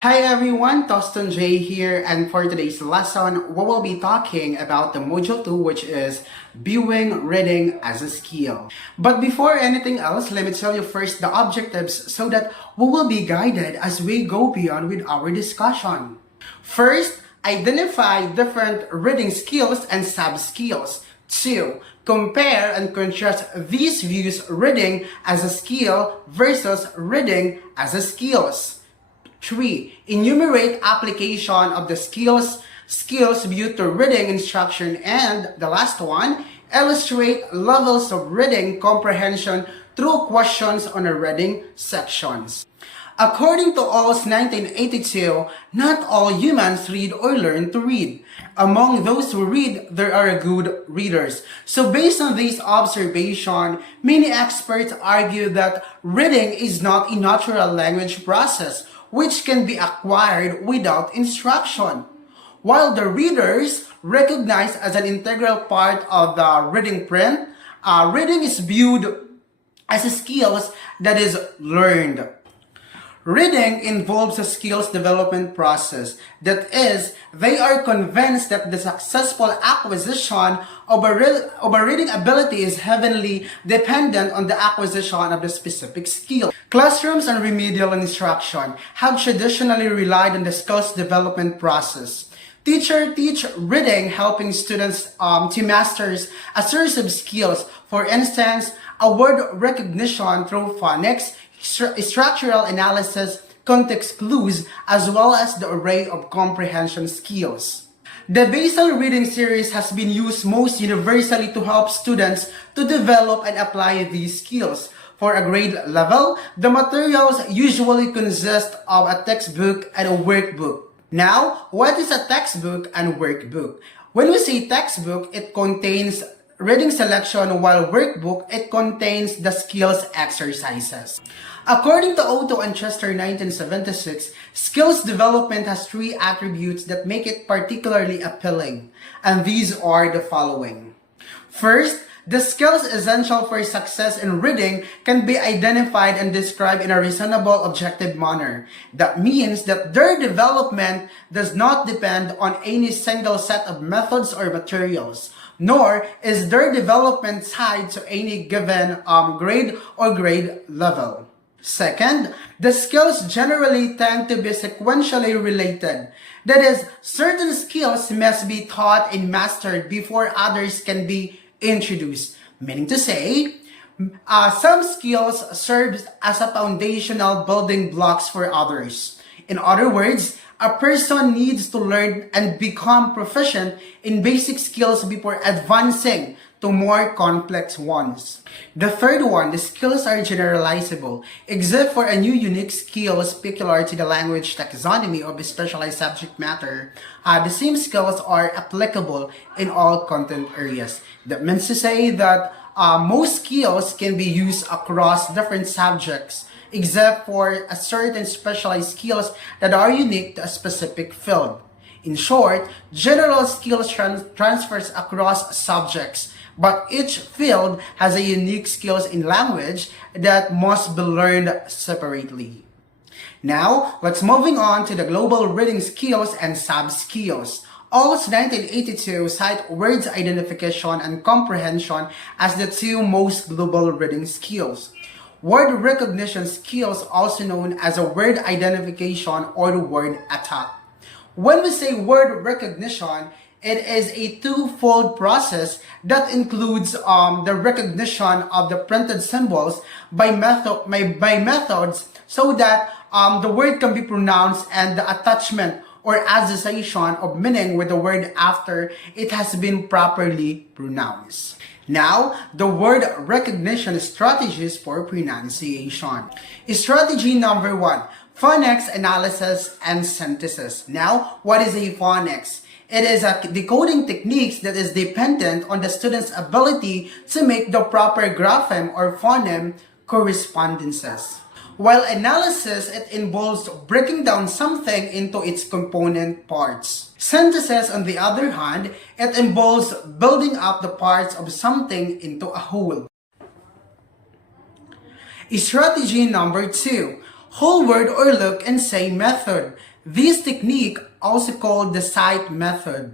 Hi everyone, Toston J here, and for today's lesson, we will be talking about the Module 2, which is viewing reading as a skill. But before anything else, let me tell you first the objectives so that we will be guided as we go beyond with our discussion. First, identify different reading skills and sub-skills. 2. Compare and contrast these views reading as a skill versus reading as a skills. 3. Enumerate application of the skills viewed to reading instruction. And the last one, illustrate levels of reading comprehension through questions on the reading sections. According to Alls 1982, not all humans read or learn to read. Among those who read, there are good readers. So based on this observation, many experts argue that reading is not a natural language process which can be acquired without instruction. While the readers recognized as an integral part of the reading print, reading is viewed as a skills that is learned. Reading involves a skills development process. That is, they are convinced that the successful acquisition of a reading ability is heavily dependent on the acquisition of the specific skill. Classrooms and remedial instruction have traditionally relied on the skills development process. Teachers teach reading, helping students to master a series of skills. For instance, a word recognition through phonics, structural analysis, context clues, as well as the array of comprehension skills. The Basel Reading Series has been used most universally to help students to develop and apply these skills. For a grade level, the materials usually consist of a textbook and a workbook. Now, what is a textbook and workbook? When we say textbook, it contains reading selection, while workbook, it contains the skills exercises. According to Otto and Chester 1976, skills development has three attributes that make it particularly appealing, and these are the following. First, the skills essential for success in reading can be identified and described in a reasonable, objective manner. That means that their development does not depend on any single set of methods or materials, nor is their development tied to any given grade or grade level. Second, the skills generally tend to be sequentially related. That is, certain skills must be taught and mastered before others can be introduced. Meaning to say, some skills serve as a foundational building blocks for others. In other words, a person needs to learn and become proficient in basic skills before advancing to more complex ones. The third one, the skills are generalizable, except for a new unique skills peculiar to the language taxonomy of a specialized subject matter. The same skills are applicable in all content areas. That means to say that most skills can be used across different subjects, except for a certain specialized skills that are unique to a specific field. In short, general skills transfers across subjects, but each field has a unique skills in language that must be learned separately. Now, let's moving on to the global reading skills and sub-skills. Alls 1982 cite words identification and comprehension as the two most global reading skills. Word recognition skills, also known as a word identification or the word attack. When we say word recognition, it is a twofold process that includes the recognition of the printed symbols by methods so that the word can be pronounced and the attachment or association of meaning with the word after it has been properly pronounced. Now, the word recognition strategies for pronunciation. Strategy number 1, phonics analysis and synthesis. Now, what is a phonics? It is a decoding techniques that is dependent on the student's ability to make the proper grapheme or phoneme correspondences. While analysis, it involves breaking down something into its component parts. Synthesis, on the other hand, it involves building up the parts of something into a whole. Strategy number 2, whole word or look and say method. This technique, also called the sight method,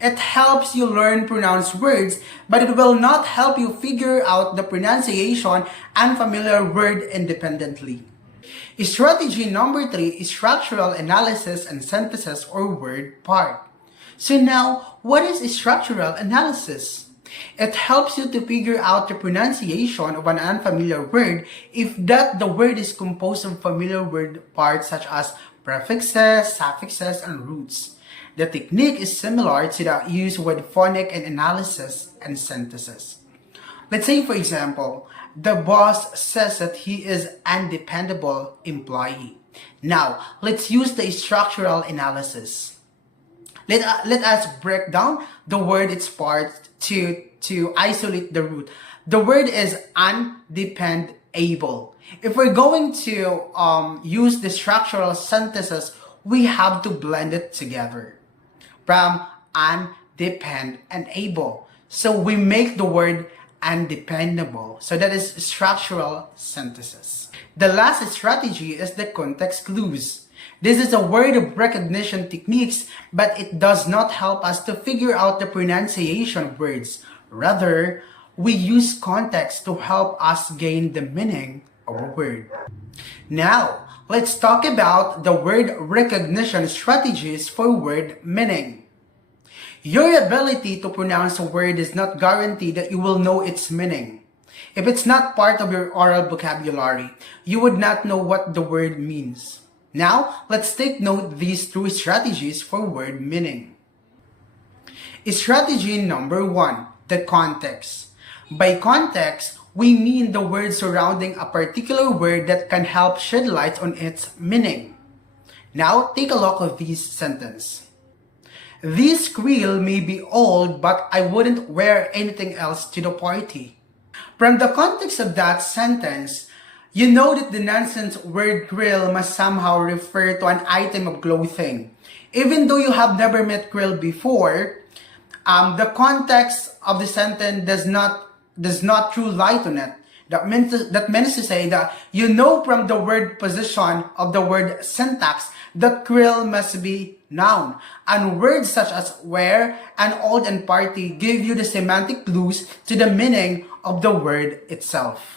it helps you learn pronounced words, but it will not help you figure out the pronunciation and familiar word independently. Strategy number 3 is structural analysis and synthesis or word part. So now, what is structural analysis? It helps you to figure out the pronunciation of an unfamiliar word if that the word is composed of familiar word parts such as prefixes, suffixes, and roots. The technique is similar to that used with phonics and analysis and synthesis. Let's say, for example, the boss says that he is an undependable employee. Now, let's use the structural analysis. Let us break down the word its parts to isolate the root. The word is undependable. If we're going to use the structural synthesis, we have to blend it together from undepend and able. So we make the word undependable. So that is structural synthesis. The last strategy is the context clues. This is a word of recognition techniques, but it does not help us to figure out the pronunciation of words. Rather, we use context to help us gain the meaning of a word. Now, let's talk about the word recognition strategies for word meaning. Your ability to pronounce a word is not guaranteed that you will know its meaning. If it's not part of your oral vocabulary, you would not know what the word means. Now, let's take note these 2 strategies for word meaning. Strategy number 1, the context. By context, we mean the word surrounding a particular word that can help shed light on its meaning. Now, take a look at this sentence. This grill may be old, but I wouldn't wear anything else to the party. From the context of that sentence, you know that the nonsense word grill must somehow refer to an item of clothing. Even though you have never met grill before, the context of the sentence does not throw light on it. That means to say that you know from the word position of the word syntax that grill must be noun. And words such as wear and old and party give you the semantic clues to the meaning of the word itself.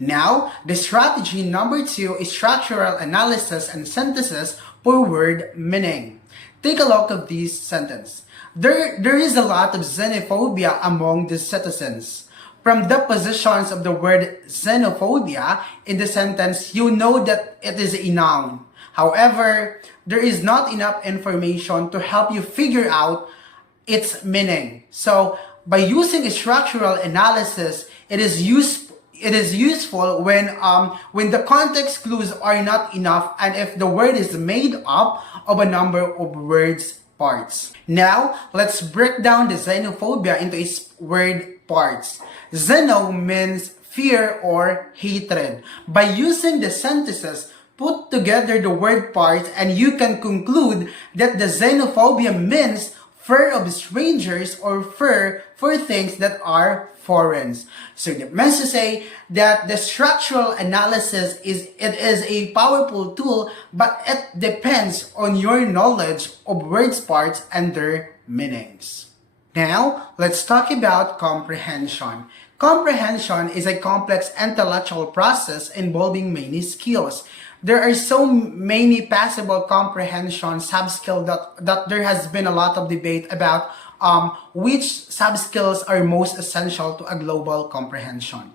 Now, the strategy number 2 is structural analysis and synthesis for word meaning. Take a look at this sentence. There is a lot of xenophobia among the citizens. From the positions of the word xenophobia in the sentence, you know that it is a noun. However, there is not enough information to help you figure out its meaning. So, by using a structural analysis, it is useful when the context clues are not enough and if the word is made up of a number of words parts. Now, let's break down the xenophobia into its word parts. Xeno means fear or hatred. By using the sentences, put together the word parts and you can conclude that the xenophobia means fear of strangers or fear for things that are foreign. So that means to say that the structural analysis is a powerful tool, but it depends on your knowledge of words parts and their meanings. Now, let's talk about comprehension. Comprehension is a complex intellectual process involving many skills. There are so many possible comprehension sub-skills that there has been a lot of debate about which sub-skills are most essential to a global comprehension.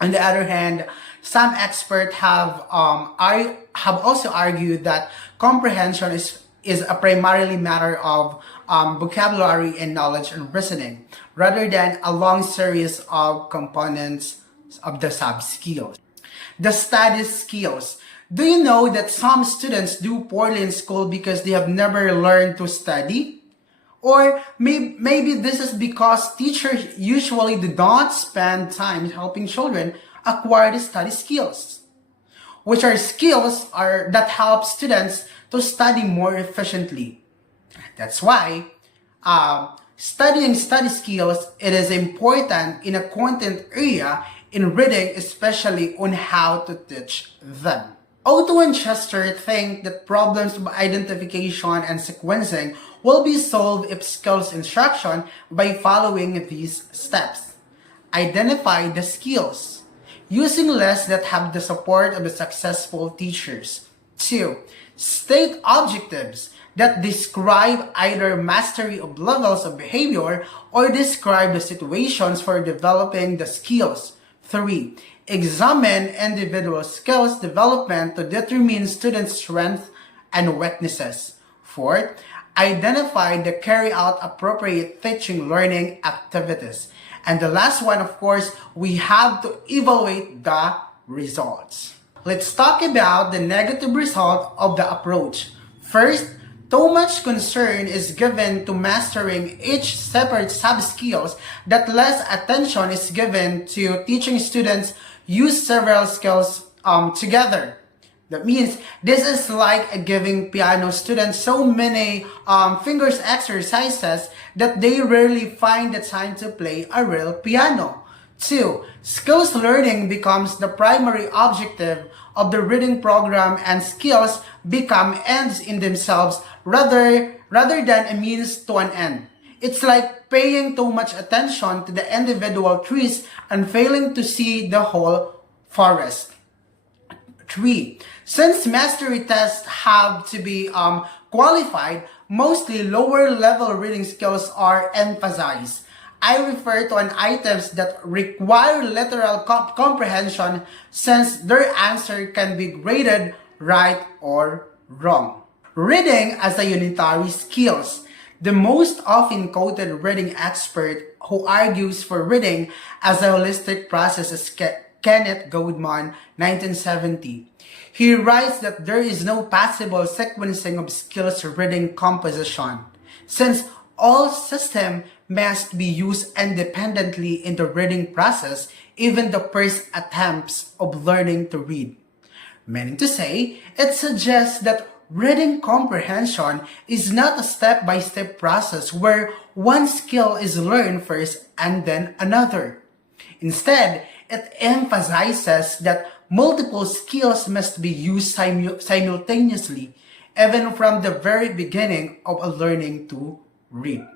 On the other hand, some experts have also argued that comprehension is a primarily matter of vocabulary and knowledge and reasoning, rather than a long series of components of the sub-skills. The study skills. Do you know that some students do poorly in school because they have never learned to study? Or maybe this is because teachers usually do not spend time helping children acquire the study skills, which are skills that help students to study more efficiently. That's why studying study skills, it is important in a content area in reading, especially on how to teach them. Otto and Chester think that problems of identification and sequencing will be solved if skills instruction by following these steps. Identify the skills, using lists that have the support of the successful teachers. 2. State objectives that describe either mastery of levels of behavior or describe the situations for developing the skills. 3. Examine individual skills development to determine students' strengths and weaknesses. 4. Identify the carry out appropriate teaching learning activities. And the last one, of course, we have to evaluate the results. Let's talk about the negative result of the approach. First, too much concern is given to mastering each separate sub-skills that less attention is given to teaching students use several skills together. That means this is like giving piano students so many fingers exercises that they rarely find the time to play a real piano. 2. Skills learning becomes the primary objective of the reading program and skills become ends in themselves rather than a means to an end. It's like paying too much attention to the individual trees and failing to see the whole forest. 3. Since mastery tests have to be qualified, mostly lower level reading skills are emphasized. I refer to an items that require literal comprehension since their answer can be graded right or wrong. Reading as a unitary skills. The most often quoted reading expert who argues for reading as a holistic process is Kenneth Goodman, 1970. He writes that there is no possible sequencing of skills reading composition, since all systems must be used independently in the reading process, even the first attempts of learning to read. Meaning to say, it suggests that reading comprehension is not a step-by-step process where one skill is learned first and then another. Instead, it emphasizes that multiple skills must be used simultaneously, even from the very beginning of a learning to read.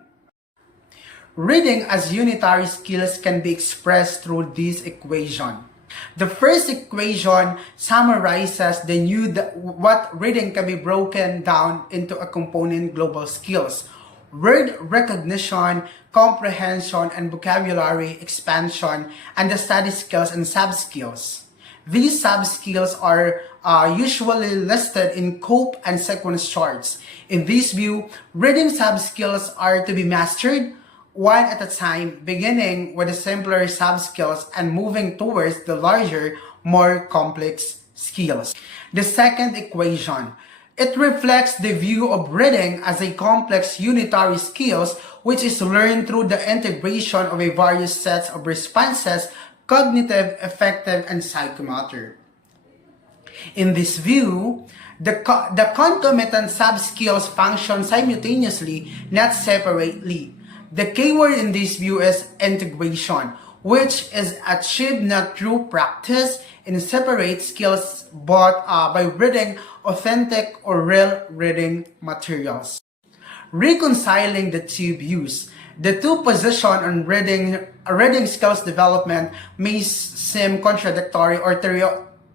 Reading as unitary skills can be expressed through this equation. The first equation summarizes what reading can be broken down into a component global skills: word recognition, comprehension, and vocabulary expansion, and the study skills and sub-skills. These sub-skills are usually listed in Cope and sequence charts. In this view, reading sub-skills are to be mastered one at a time, beginning with the simpler sub-skills and moving towards the larger, more complex skills. The second equation. It reflects the view of reading as a complex unitary skills which is learned through the integration of a various sets of responses, cognitive, affective, and psychomotor. In this view, the concomitant sub-skills function simultaneously, not separately. The keyword in this view is integration, which is achieved not through practice in separate skills but by reading authentic or real reading materials. Reconciling the two views. The two positions on reading skills development may seem contradictory or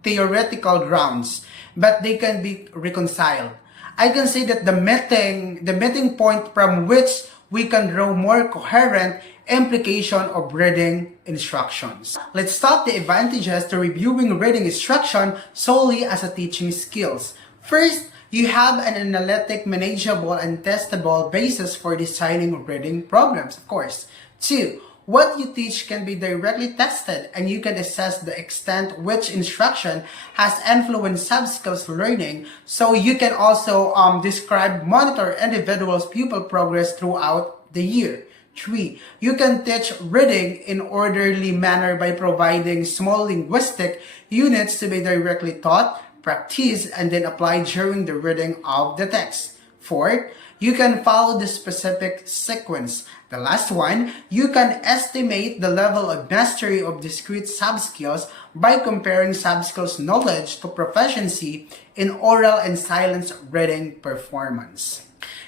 theoretical grounds, but they can be reconciled. I can say that the meeting point from which we can draw more coherent implication of reading instructions. Let's talk the advantages to reviewing reading instruction solely as a teaching skills. First, you have an analytic, manageable, and testable basis for designing reading programs, of course. 2. What you teach can be directly tested and you can assess the extent which instruction has influenced sub-skills learning, so you can also monitor individuals' pupil progress throughout the year. 3. You can teach reading in orderly manner by providing small linguistic units to be directly taught, practiced, and then applied during the reading of the text. Fourth, you can follow the specific sequence. The last one, you can estimate the level of mastery of discrete subskills by comparing subskills knowledge to proficiency in oral and silent reading performance.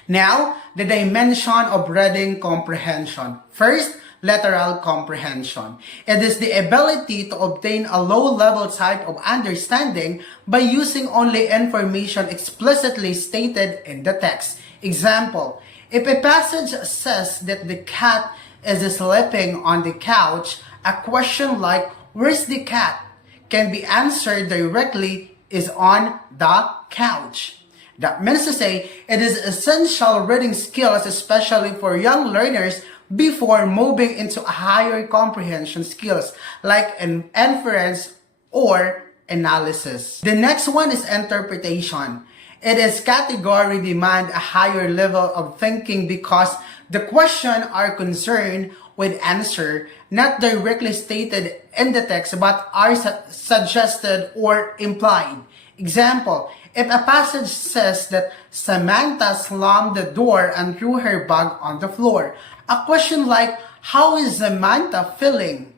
Now, the dimension of reading comprehension. First, lateral comprehension. It is the ability to obtain a low-level type of understanding by using only information explicitly stated in the text. Example, if a passage says that the cat is sleeping on the couch, a question like, "Where's the cat?" can be answered directly, "is on the couch." That means to say, it is essential reading skills, especially for young learners, before moving into higher comprehension skills like inference or analysis. The next one is interpretation. It is category demand a higher level of thinking because the question are concerned with answer not directly stated in the text but are suggested or implied. Example, if a passage says that Samantha slammed the door and threw her bag on the floor, a question like, "How is Samantha feeling?"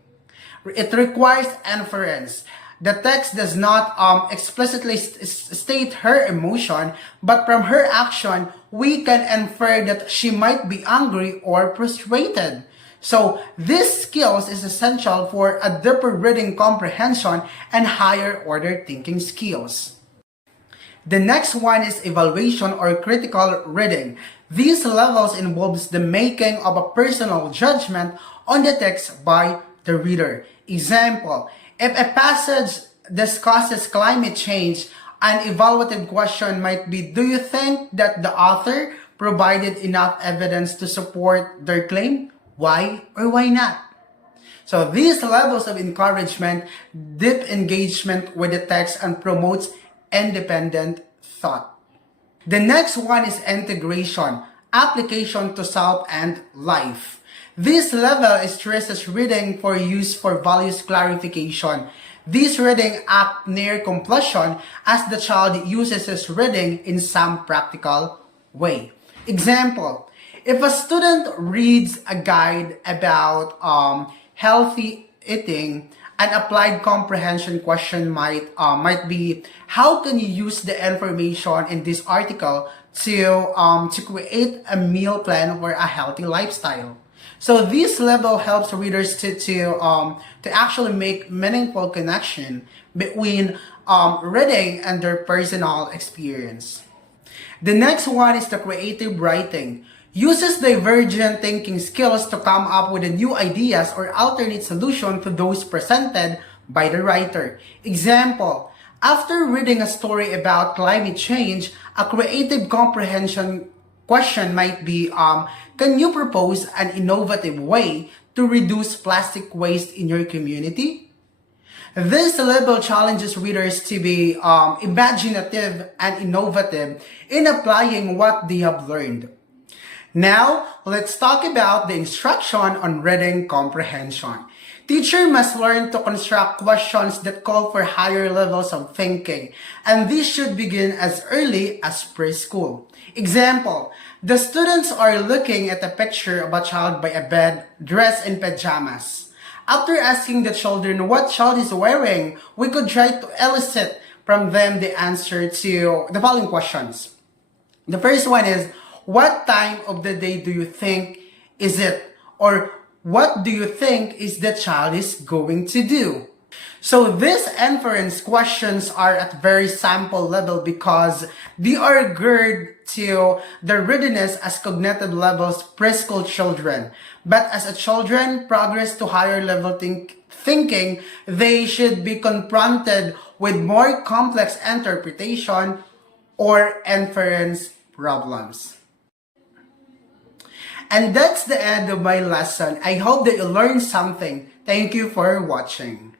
It requires inference. The text does not explicitly state her emotion, but from her action, we can infer that she might be angry or frustrated. So, this skills is essential for a deeper reading comprehension and higher order thinking skills. The next one is evaluation or critical reading. These levels involves the making of a personal judgment on the text by the reader. Example, if a passage discusses climate change, an evaluative question might be, do you think that the author provided enough evidence to support their claim? Why or why not? So these levels of encouragement, deep engagement with the text and promotes independent thought. The next one is integration, application to self and life. This level stresses reading for use for values clarification. This reading act near completion as the child uses his reading in some practical way. Example, if a student reads a guide about healthy eating, an applied comprehension question might be, how can you use the information in this article to create a meal plan for a healthy lifestyle? So this level helps readers to actually make meaningful connection between reading and their personal experience. The next one is the creative writing. Uses divergent thinking skills to come up with new ideas or alternate solutions to those presented by the writer. Example, after reading a story about climate change, a creative comprehension question might be, can you propose an innovative way to reduce plastic waste in your community? This level challenges readers to be imaginative and innovative in applying what they have learned. Now, let's talk about the instruction on reading comprehension. Teacher must learn to construct questions that call for higher levels of thinking, and this should begin as early as preschool. Example, the students are looking at a picture of a child by a bed dressed in pajamas. After asking the children what child is wearing, we could try to elicit from them the answer to the following questions. The first one is, what time of the day do you think is it? Or what do you think is the child is going to do? So these inference questions are at very sample level because they are geared to the readiness as cognitive levels preschool children. But as a children progress to higher level thinking, they should be confronted with more complex interpretation or inference problems. And that's the end of my lesson. I hope that you learned something. Thank you for watching.